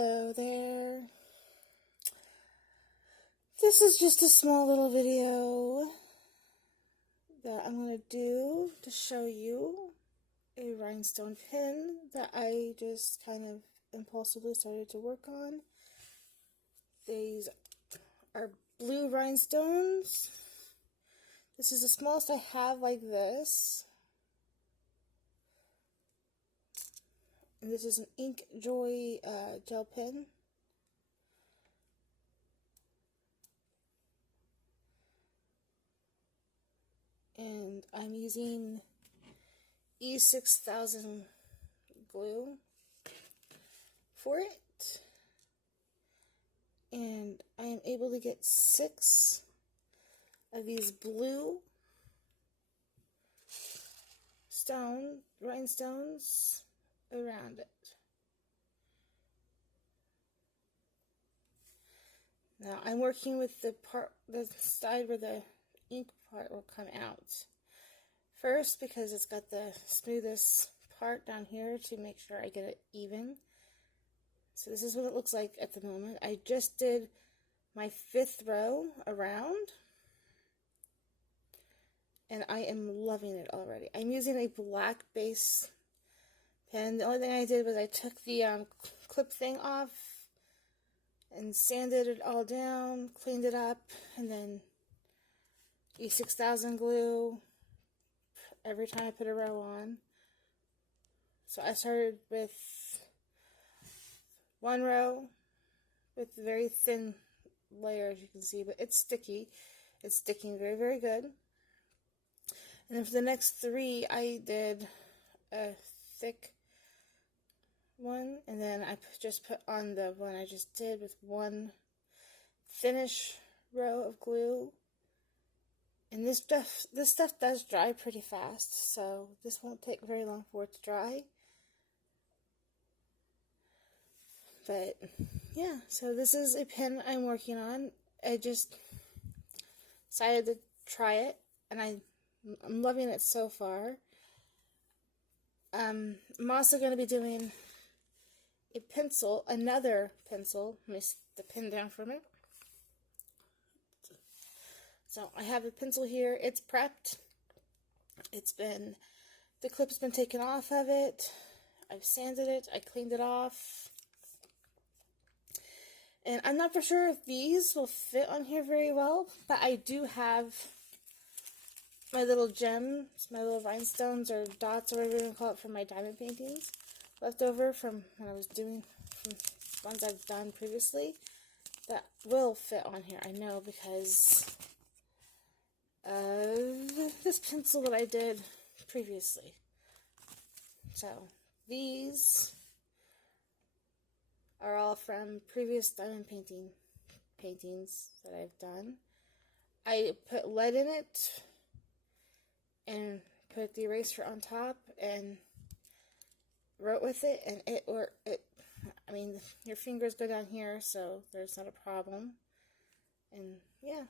Hello there. This is just a small little video that I'm going to do to show you a rhinestone pin that I just kind of impulsively started to work on. These are blue rhinestones. This is the smallest I have like this. And this is an inkjoy gel pen. And I'm using E6000 glue for it. And I am able to get 6 of these blue rhinestones around it. Now I'm working with the side where the ink part will come out first, because it's got the smoothest part down here to make sure I get it even. So this is what it looks like at the moment. I just did my 5th row around, and I am loving it already. I'm using a black base pen. The only thing I did was I took the clip thing off and sanded it all down, cleaned it up, and then E6000 glue every time I put a row on. So I started with 1 row with very thin layer, as you can see, but it's sticky. It's sticking very, very good. And then for the next 3, I did a thick one, and then I just put on the one I just did with 1 thinnish row of glue. And this stuff does dry pretty fast, so this won't take very long for it to dry. But yeah, so this is a pen I'm working on. I just decided to try it, and I'm loving it so far. I'm also going to be doing a pencil, another pencil. Let me set the pen down for a minute. So I have a pencil here. It's prepped. The clip's been taken off of it. I've sanded it. I cleaned it off. And I'm not for sure if these will fit on here very well, but I do have my little gems, my little rhinestones or dots, or whatever you want to call it, from my diamond paintings left over from when I was doing, from ones I've done previously, that will fit on here. I know, because of this pencil that I did previously. So these are all from previous diamond paintings that I've done. I put lead in it and put the eraser on top and wrote with it, and I mean, your fingers go down here, so there's not a problem. And yeah,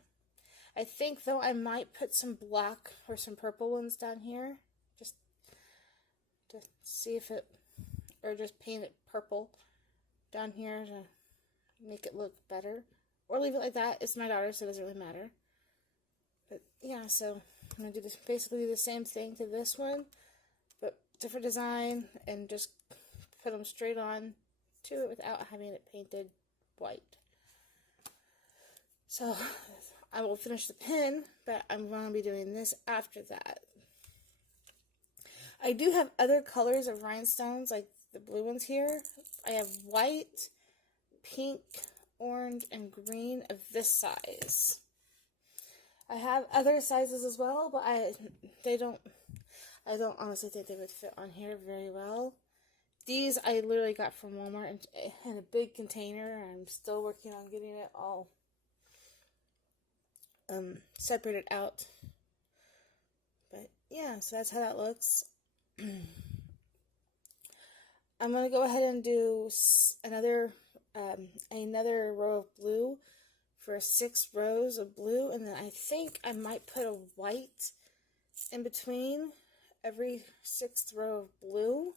I think though I might put some black or some purple ones down here, just to see if it, or just paint it purple down here to make it look better, or leave it like that. It's my daughter, so it doesn't really matter. But yeah, so I'm gonna do this, basically the same thing to this one, but different design, and just put them straight on to it without having it painted white. So I will finish the pen, but I'm going to be doing this after that. I do have other colors of rhinestones, like the blue ones here. I have white, pink, orange, and green of this size. I have other sizes as well, but I don't honestly think they would fit on here very well. These I literally got from Walmart in a big container. I'm still working on getting it all separated out. But yeah, so that's how that looks. I'm going to go ahead and do another row of blue for 6 rows of blue, and then I think I might put a white in between every 6th row of blue,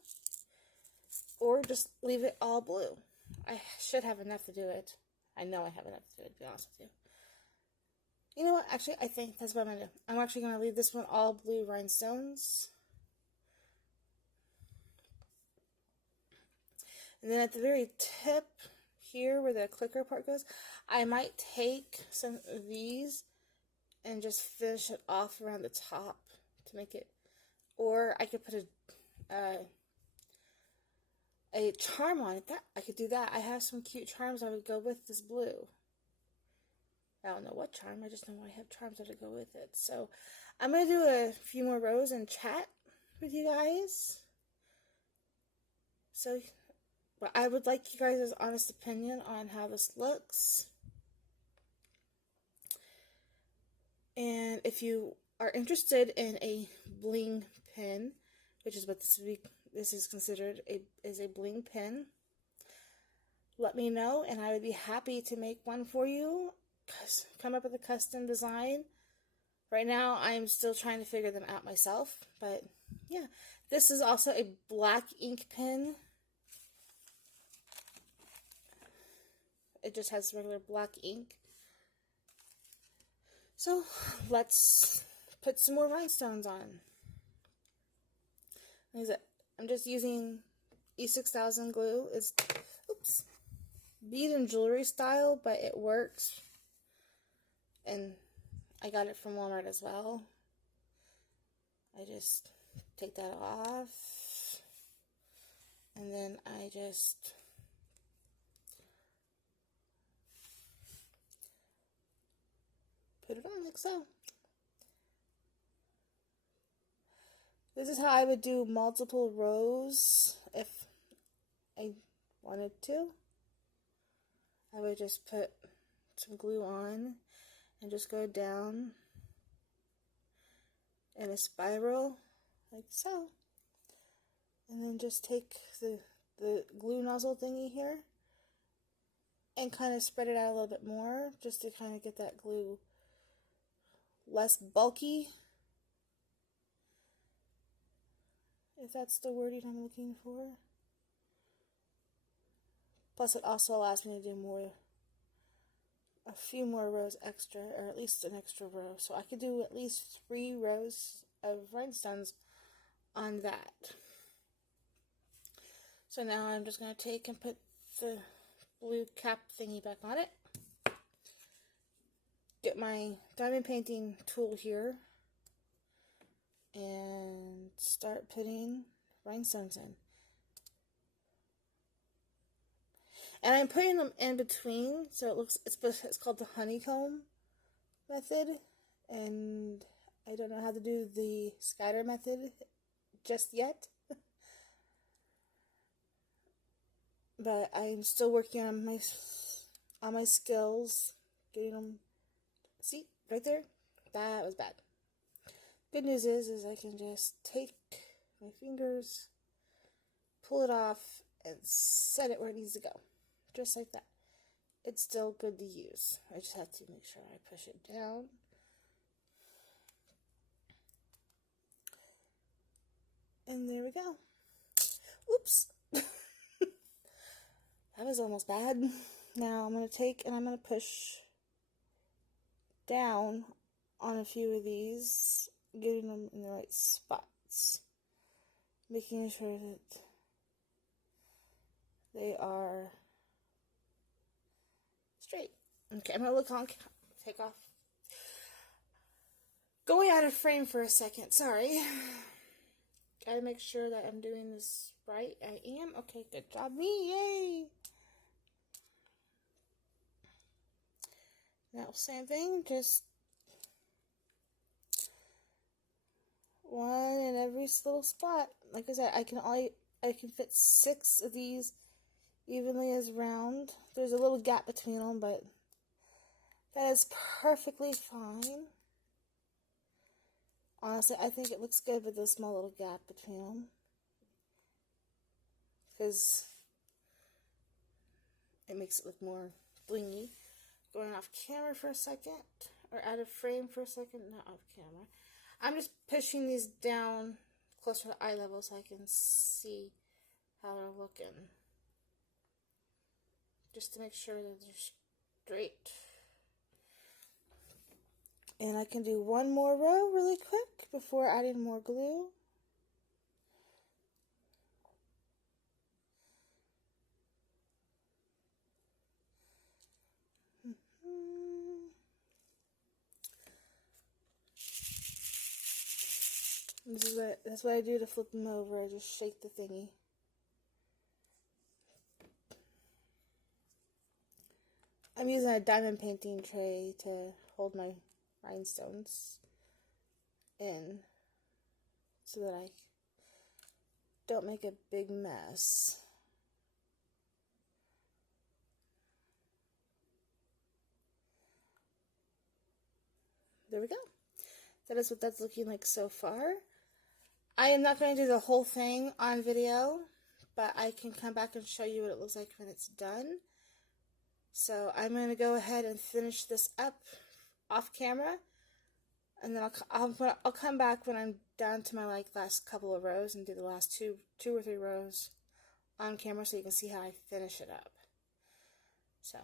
or just leave it all blue. I should have enough to do it. I know I have enough to do it, to be honest with you. You know what? Actually, I think that's what I'm going to do. I'm actually going to leave this one all blue rhinestones. And then at the very tip here where the clicker part goes, I might take some of these and just finish it off around the top to make it, or I could put a charm on it. That I could do that. I have some cute charms I would go with this blue. I don't know what charm, I just know I have charms that would go with it. So I'm going to do a few more rows and chat with you guys. So but I would like you guys' honest opinion on how this looks. And if you are interested in a bling pin, which is what this is considered is a bling pin, let me know and I would be happy to make one for you. Come up with a custom design. Right now I'm still trying to figure them out myself, but yeah. This is also a black ink pen. It just has regular black ink. So let's put some more rhinestones on. I'm just using E6000 glue. It's bead and jewelry style, but it works. And I got it from Walmart as well. I just take that off. And then I just put it on like so. This is how I would do multiple rows if I wanted to. I would just put some glue on and just go down in a spiral like so. And then just take the glue nozzle thingy here and kind of spread it out a little bit more just to kind of get that glue less bulky, if that's the wording I'm looking for. Plus it also allows me to do a few more rows extra, or at least an extra row. So I could do at least 3 rows of rhinestones on that. So now I'm just going to take and put the blue cap thingy back on it. Get my diamond painting tool here and start putting rhinestones in. And I'm putting them in between, so it looks, it's called the honeycomb method, and I don't know how to do the scatter method just yet. But I'm still working on my skills, getting them. See, right there? That was bad. Good news is I can just take my fingers, pull it off, and set it where it needs to go. Just like that. It's still good to use. I just have to make sure I push it down. And there we go. Oops. That was almost bad. Now I'm going to take and I'm going to push down on a few of these, getting them in the right spots, making sure that they are straight. Okay, I'm going to look on, take off. Going out of frame for a second, sorry. Gotta make sure that I'm doing this right. I am. Okay, good job me, yay! Now, same thing, just one in every little spot. Like I said, I can fit 6 of these evenly as round. There's a little gap between them, but that is perfectly fine. Honestly, I think it looks good with this small little gap between them, because it makes it look more blingy. Going off camera for a second, or out of frame for a second, not off camera. I'm just pushing these down closer to eye level so I can see how they're looking. just to make sure that they're straight. And I can do one more row really quick before adding more glue. That's what I do to flip them over. I just shake the thingy. I'm using a diamond painting tray to hold my rhinestones in so that I don't make a big mess. There we go. That is what that's looking like so far. I am not going to do the whole thing on video, but I can come back and show you what it looks like when it's done. So I'm going to go ahead and finish this up off camera, and then I'll come back when I'm down to my last couple of rows and do the last two or three rows on camera so you can see how I finish it up. So,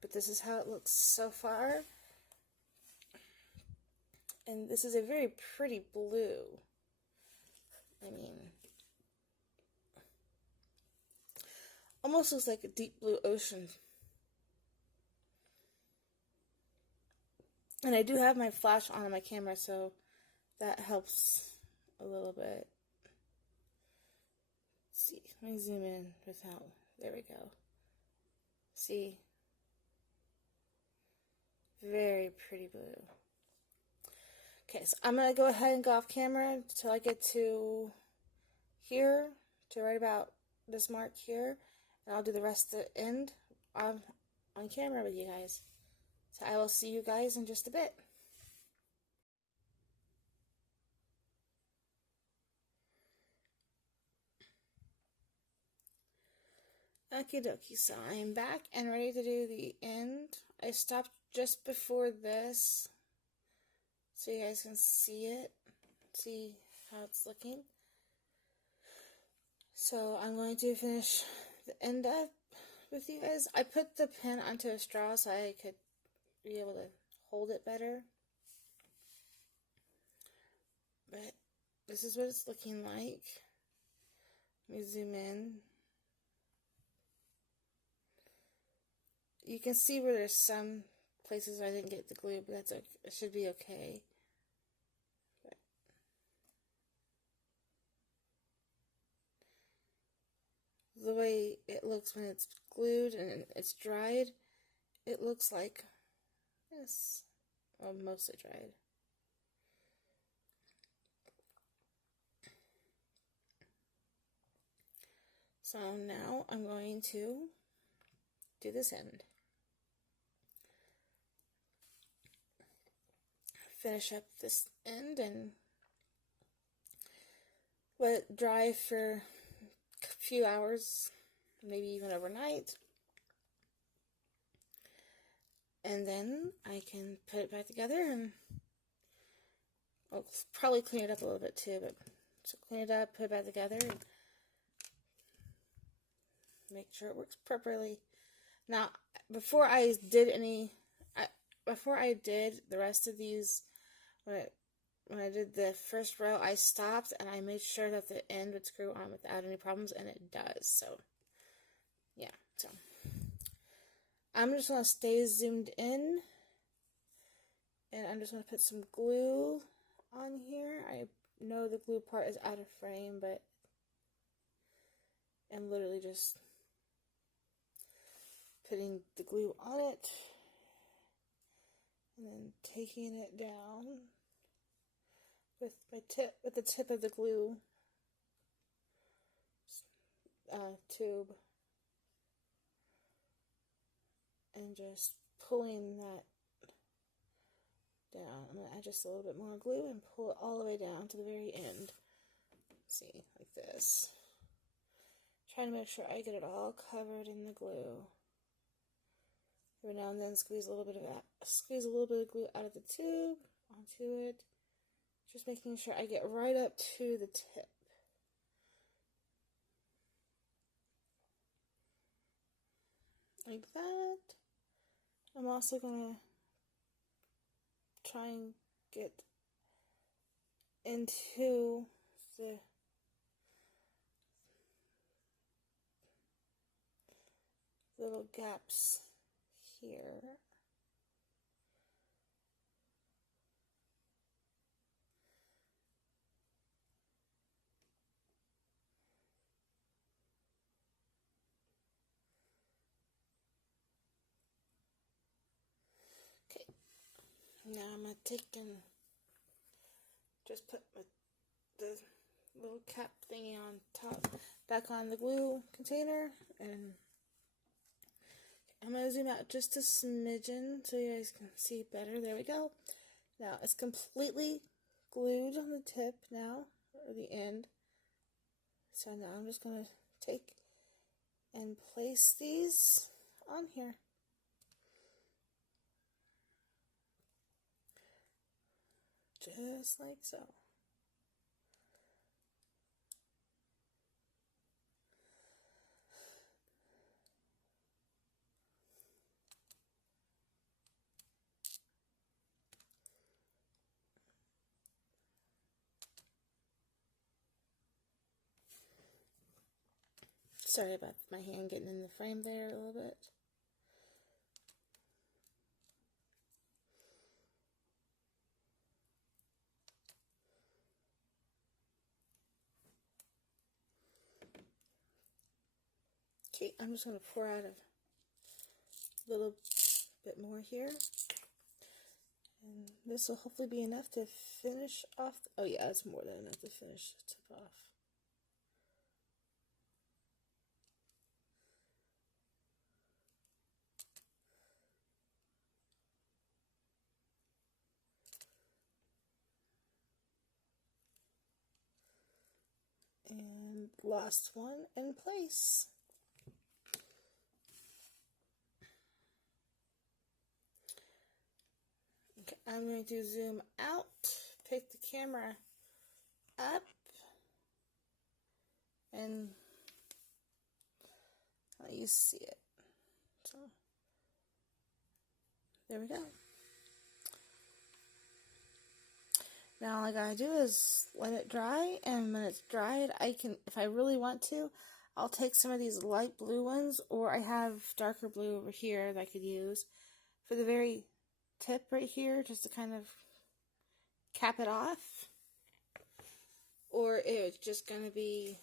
but this is how it looks so far. And this is a very pretty blue. I mean, almost looks like a deep blue ocean. And I do have my flash on my camera, so that helps a little bit. Let's see, let me zoom in without, there we go. See? Very pretty blue. Okay, so I'm going to go ahead and go off camera until I get to here, to right about this mark here, and I'll do the rest of the end on camera with you guys. So I will see you guys in just a bit. Okie dokie, so I am back and ready to do the end. I stopped just before this, so you guys can see it, see how it's looking. So I'm going to finish the end up with you guys. I put the pen onto a straw so I could be able to hold it better. But this is what it's looking like. Let me zoom in. You can see where there's some places I didn't get the glue, but that's okay. It should be okay. The way it looks when it's glued and it's dried, it looks like this. Well, mostly dried. So now I'm going to do this end. Finish up this end and let it dry for a few hours, maybe even overnight. And then I can put it back together and I'll probably clean it up a little bit too, but so clean it up, put it back together, and make sure it works properly. Now, before I did the rest of these, when I did the first row, I stopped and I made sure that the end would screw on without any problems, and it does. So, yeah. So, I'm just going to stay zoomed in, and I'm just going to put some glue on here. I know the glue part is out of frame, but I'm literally just putting the glue on it and then taking it down with the tip of the glue tube and just pulling that down. I'm going to add just a little bit more glue and pull it all the way down to the very end. See, like this. Trying to make sure I get it all covered in the glue. Every now and then squeeze a little bit of glue out of the tube onto it. Just making sure I get right up to the tip. like that. I'm also going to try and get into the little gaps here. Okay, now I'm going to take and just put the little cap thingy on top, back on the glue container, and I'm going to zoom out just a smidgen so you guys can see better. There we go. Now it's completely glued on the tip now, or the end. So now I'm just going to take and place these on here. Just like so. Sorry about my hand getting in the frame there a little bit. Okay, I'm just going to pour out a little bit more here. And this will hopefully be enough to finish off. Oh yeah, it's more than enough to finish the tip off. And last one in place. Okay, I'm going to zoom out, pick the camera up, and let you see it. So, there we go. Now all I gotta do is let it dry, and when it's dried, I can, if I really want to, I'll take some of these light blue ones, or I have darker blue over here that I could use for the very tip right here, just to kind of cap it off. Or it's just gonna be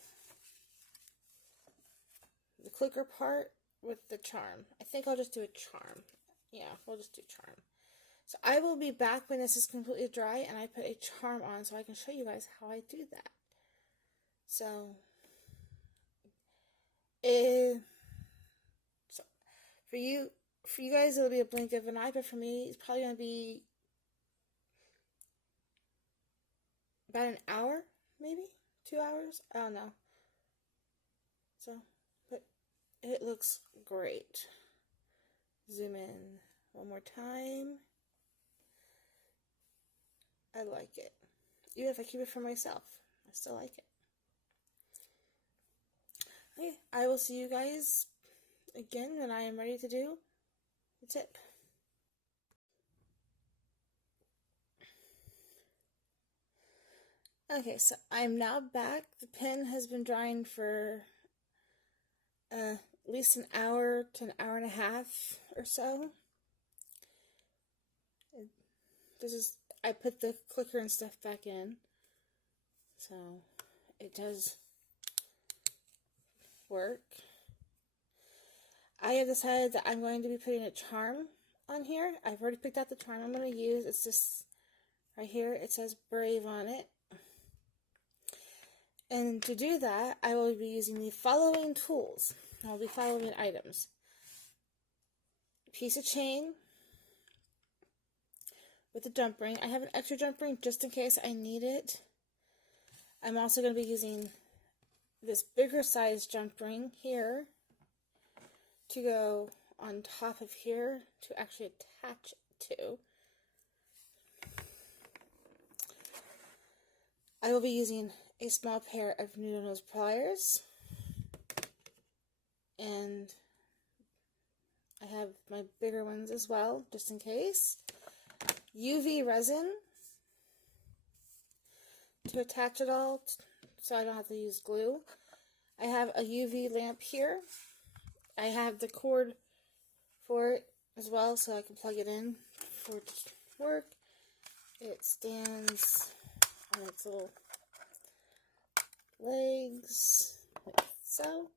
the clicker part with the charm. I think I'll just do a charm. Yeah, we'll just do charm. So I will be back when this is completely dry and I put a charm on so I can show you guys how I do that. So for you guys it'll be a blink of an eye, but for me it's probably going to be about an hour, maybe 2 hours. I don't know. So, but it looks great. Zoom in one more time. I like it. Even if I keep it for myself, I still like it. Okay, I will see you guys again when I am ready to do the tip. Okay, so I'm now back. The pen has been drying for at least an hour to an hour and a half or so. I put the clicker and stuff back in, so it does work. I have decided that I'm going to be putting a charm on here. I've already picked out the charm I'm going to use. It's this right here. It says Brave on it. And to do that, I will be using the following tools. I'll be following items. A piece of chain with a jump ring. I have an extra jump ring just in case I need it. I'm also going to be using this bigger size jump ring here to go on top of here to actually attach it to. I will be using a small pair of needle nose pliers and I have my bigger ones as well, just in case. UV resin to attach it all so I don't have to use glue. I have a UV lamp here. I have the cord for it as well so I can plug it in for it to work. It stands on its little legs like so.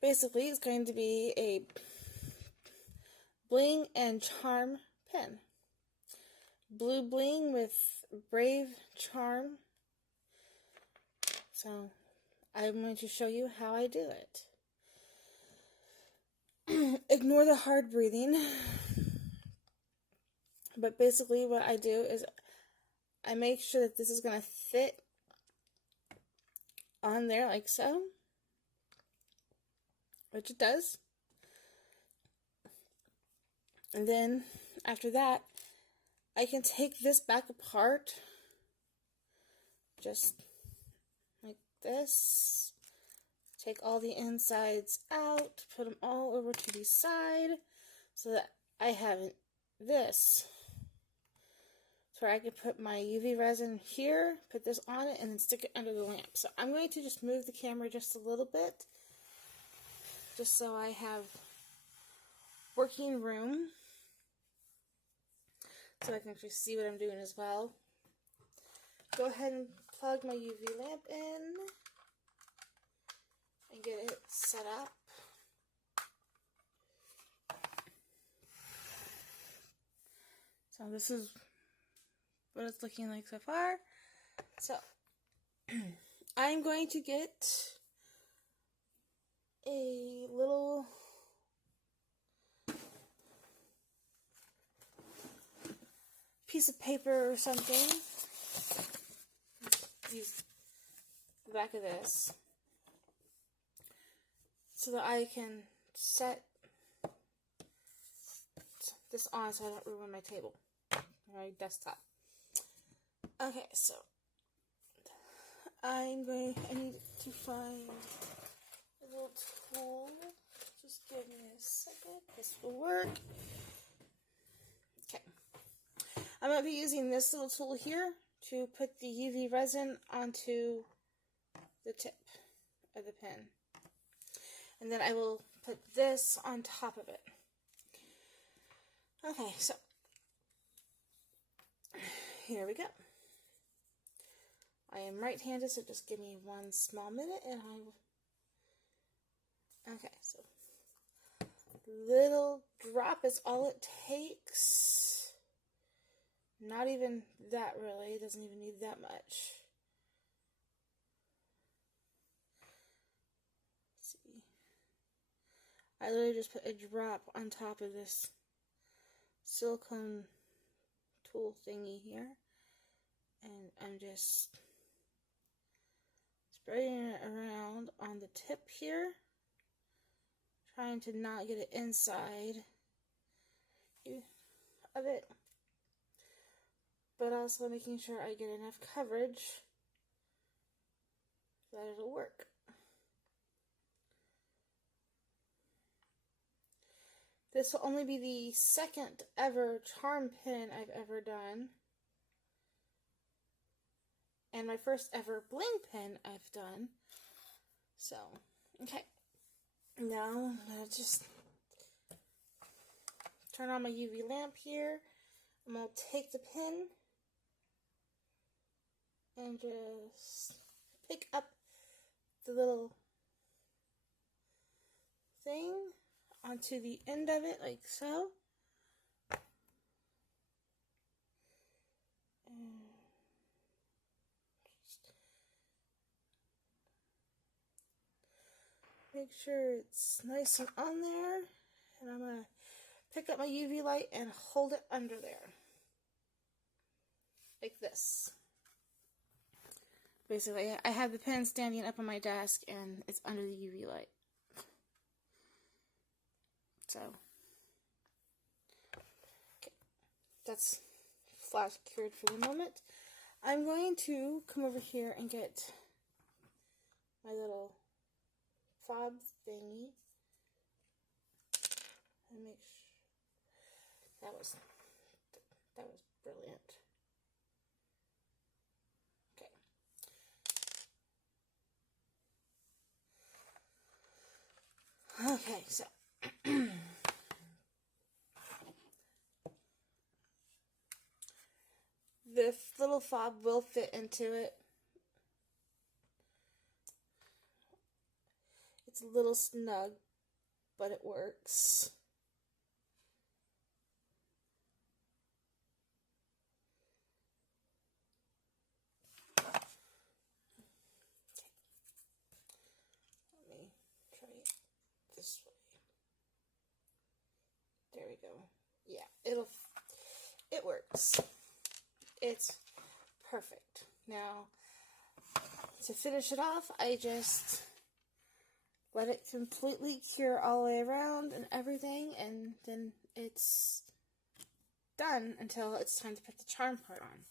Basically, it's going to be a bling and charm pen. Blue bling with brave charm. So, I'm going to show you how I do it. Ignore the hard breathing. But basically what I do is I make sure that this is going to fit on there like so. Which it does. And then after that, I can take this back apart just like this. Take all the insides out, put them all over to the side so that I have this. So I can put my UV resin here, put this on it, and then stick it under the lamp. So I'm going to just move the camera just a little bit, just so I have working room, so I can actually see what I'm doing as well. Go ahead and plug my UV lamp in and get it set up. So this is what it's looking like so far. So I'm going to get a little piece of paper or something. Use the back of this so that I can set this on so I don't ruin my table, my desktop. Okay, so I need to find a little tool. Just give me a second. This will work. Okay. I'm going to be using this little tool here to put the UV resin onto the tip of the pen. And then I will put this on top of it. Okay, so here we go. I am right-handed, so just give me one small minute and I will... Okay, so little drop is all it takes. Not even that really, it doesn't even need that much. Let's see. I literally just put a drop on top of this silicone tool thingy here. And I'm just spreading it around on the tip here. Trying to not get it inside of it. But also making sure I get enough coverage that it'll work. This will only be the second ever charm pin I've ever done. And my first ever bling pin I've done. So, okay. Now, I'm going to just turn on my UV lamp here. I'm going to take the pin and just pick up the little thing onto the end of it, like so. And just make sure it's nice and on there. And I'm going to pick up my UV light and hold it under there. Like this. Basically, I have the pen standing up on my desk and it's under the UV light. So, okay, that's flash cured for the moment. I'm going to come over here and get my little fob thingy. And make sure that was brilliant. Okay, so the little fob will fit into it. It's a little snug, but it works. Let me try it this way. There we go. Yeah, it works. It's perfect. Now, to finish it off, I just let it completely cure all the way around and everything, and then it's done until it's time to put the charm part on.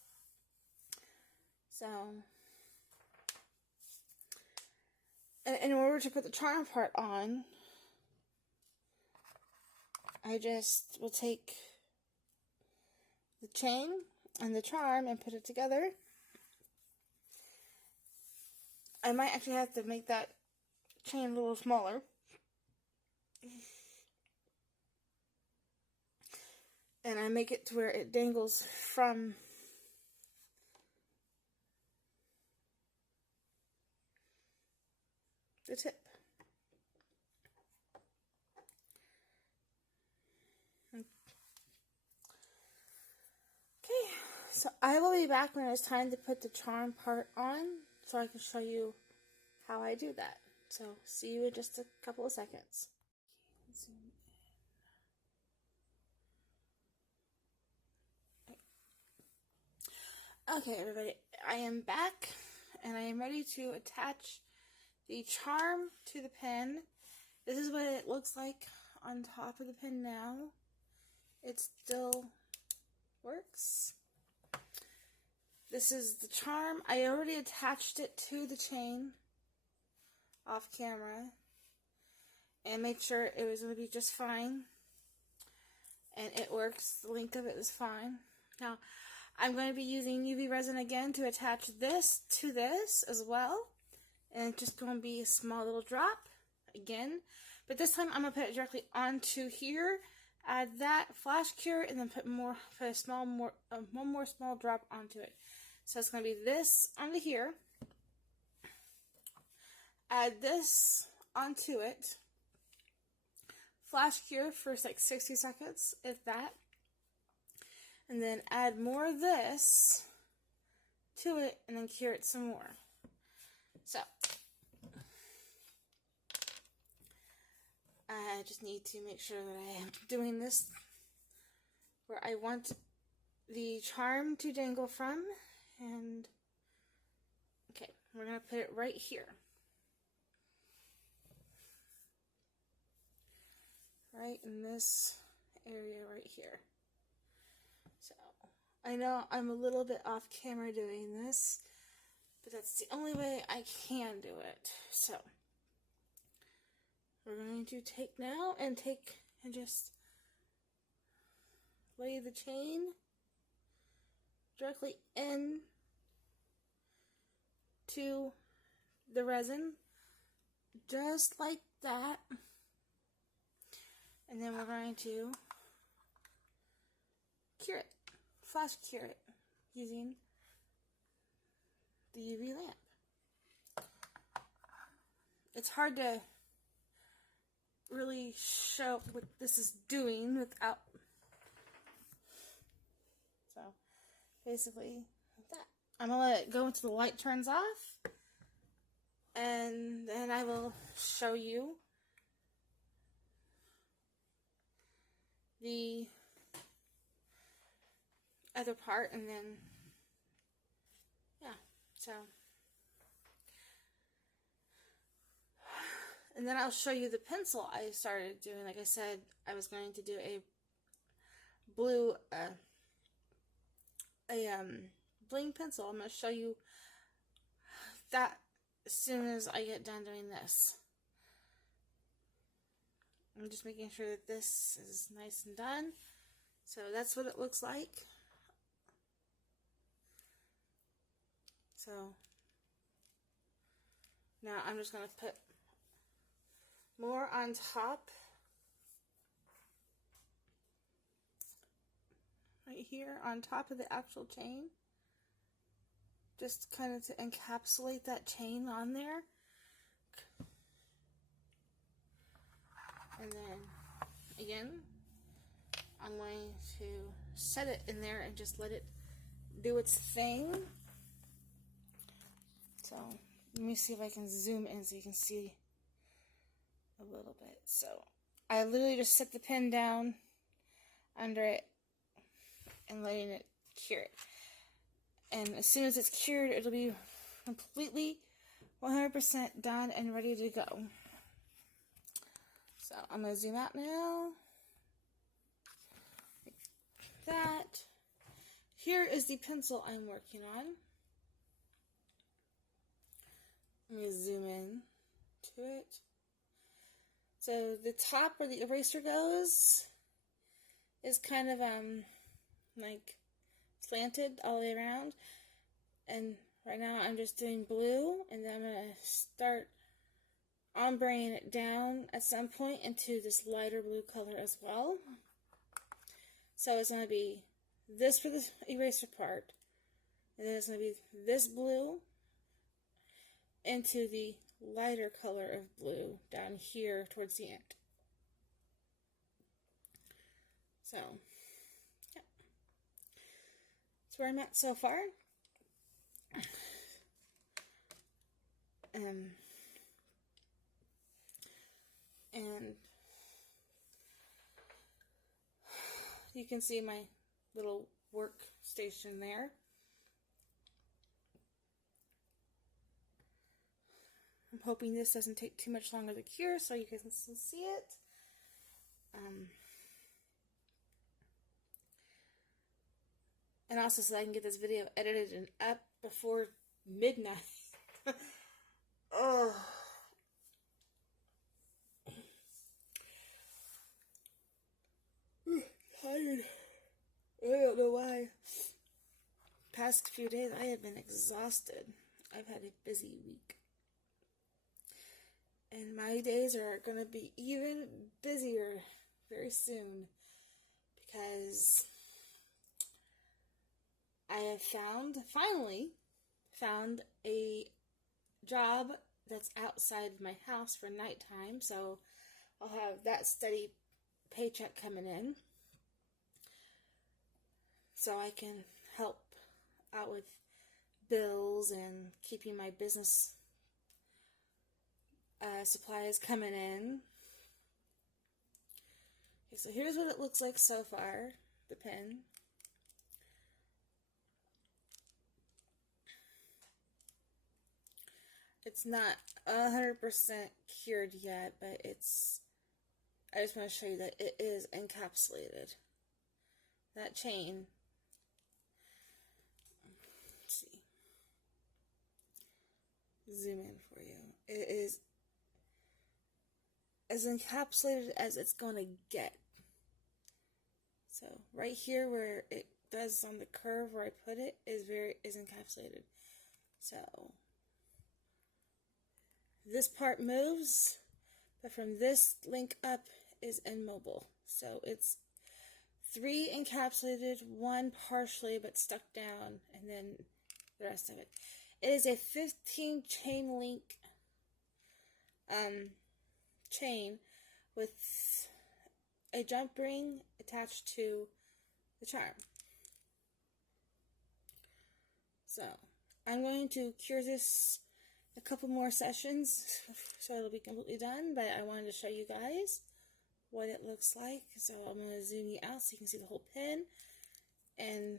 So, in order to put the charm part on, I just will take the chain and the charm and put it together. I might actually have to make that chain a little smaller. And I make it to where it dangles from the tip. Okay, so I will be back when it's time to put the charm part on, so I can show you how I do that. So, see you in just a couple of seconds. Okay, everybody, I am back, and I am ready to attach the charm to the pin. This is what it looks like on top of the pin now. It still works. This is the charm. I already attached it to the chain off camera and made sure it was going to be just fine. And it works. The length of it is fine. Now, I'm going to be using UV resin again to attach this to this as well. And it's just going to be a small little drop again. But this time I'm going to put it directly onto here. Add that, flash cure, and then put one more small drop onto it. So it's going to be this onto here. Add this onto it. Flash cure for like 60 seconds, if that. And then add more of this to it, and then cure it some more. So, I just need to make sure that I am doing this where I want the charm to dangle from. And, okay, we're going to put it right here. Right in this area right here. So, I know I'm a little bit off camera doing this, but that's the only way I can do it. So, we're going to take now and just lay the chain directly in to the resin, just like that. And then we're going to cure it, flash cure it, using the UV lamp. It's hard to really show what this is doing without, so basically like that. I'm going to let it go until the light turns off, and then I will show you the other part, and then, yeah, so, and then I'll show you the pencil I started doing. Like I said, I was going to do a blue, bling pencil. I'm going to show you that as soon as I get done doing this. I'm just making sure that this is nice and done. So that's what it looks like. So now I'm just going to put more on top. Right here on top of the actual chain. Just kind of to encapsulate that chain on there. And then, again, I'm going to set it in there and just let it do its thing. So, let me see if I can zoom in so you can see a little bit. So, I literally just set the pin down under it and letting it cure it. And as soon as it's cured, it'll be completely 100% done and ready to go. So I'm going to zoom out now. Like that. Here is the pencil I'm working on. Let me zoom in to it. So the top where the eraser goes is kind of like slanted all the way around, and right now I'm just doing blue, and then I'm going to start ombreing it down at some point into this lighter blue color as well. So it's going to be this for the eraser part, and then it's going to be this blue into the lighter color of blue down here towards the end. So that's where I'm at so far. And you can see my little workstation there. I'm hoping this doesn't take too much longer to cure so you guys can still see it. And also so I can get this video edited and up before midnight. Oh. Tired. I don't know why. Past few days I have been exhausted. I've had a busy week. And my days are going to be even busier very soon because I have finally found a job that's outside of my house for nighttime, so I'll have that steady paycheck coming in so I can help out with bills and keeping my business supplies coming in. Okay, so here's what it looks like so far, the pen. It's not 100% cured yet, but I just want to show you that it is encapsulated. That chain, let's see, zoom in for you. It is as encapsulated as it's going to get. So right here where it does on the curve where I put it is encapsulated. So this part moves, but from this link up is immobile. So it's 3 encapsulated, 1 partially but stuck down, and then the rest of it. It is a 15 chain link chain with a jump ring attached to the charm. So I'm going to cure this a couple more sessions so it'll be completely done, but I wanted to show you guys what it looks like. So I'm going to zoom you out so you can see the whole pin, and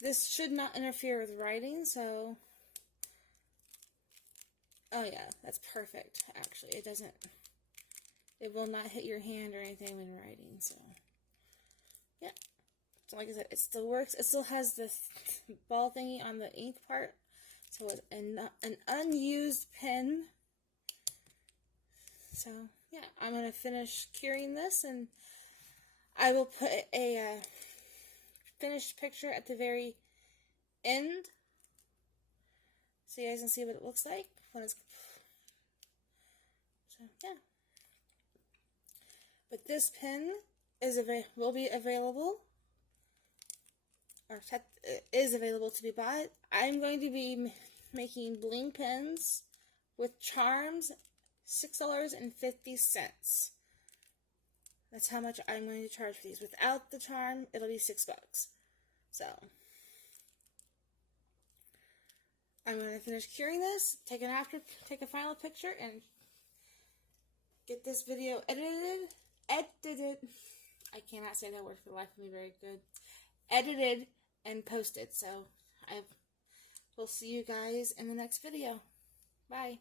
this should not interfere with writing, so oh yeah, that's perfect actually. It will not hit your hand or anything when writing, so yeah. So like I said, it still works. It still has the ball thingy on the ink part, So it's an unused pen. So yeah, I'm going to finish curing this, and I will put a finished picture at the very end so you guys can see what it looks like when it's, so yeah. But this pen will be available, or is available to be bought. I'm going to be making bling pens with charms, $6.50. That's how much I'm going to charge for these. Without the charm, it'll be $6. So I'm going to finish curing this, take a final picture, and get this video edited. I cannot say that word for the life of me very good. Edited and posted. So I will see you guys in the next video. Bye.